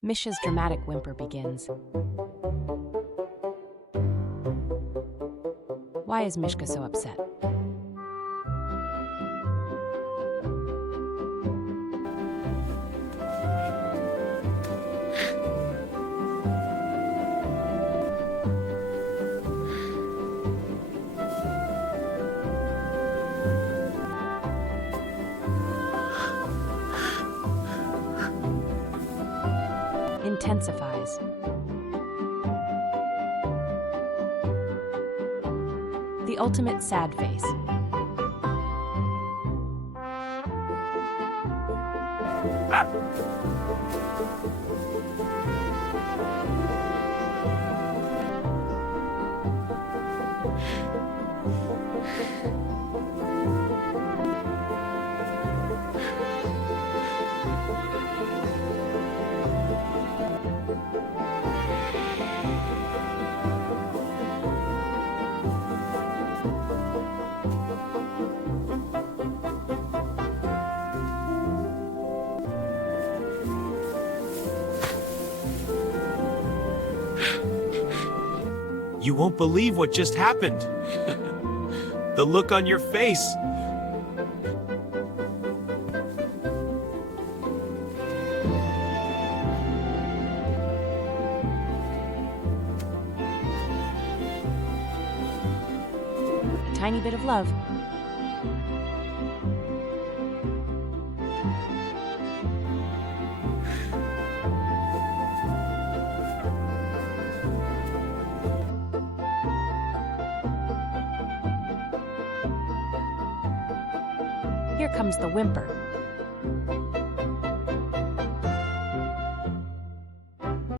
Misha's dramatic whimper begins. Why is Mishka so upset? Intensifies. The ultimate sad face. You won't believe what just happened. The look on your face. A tiny bit of love. Here comes the whimper.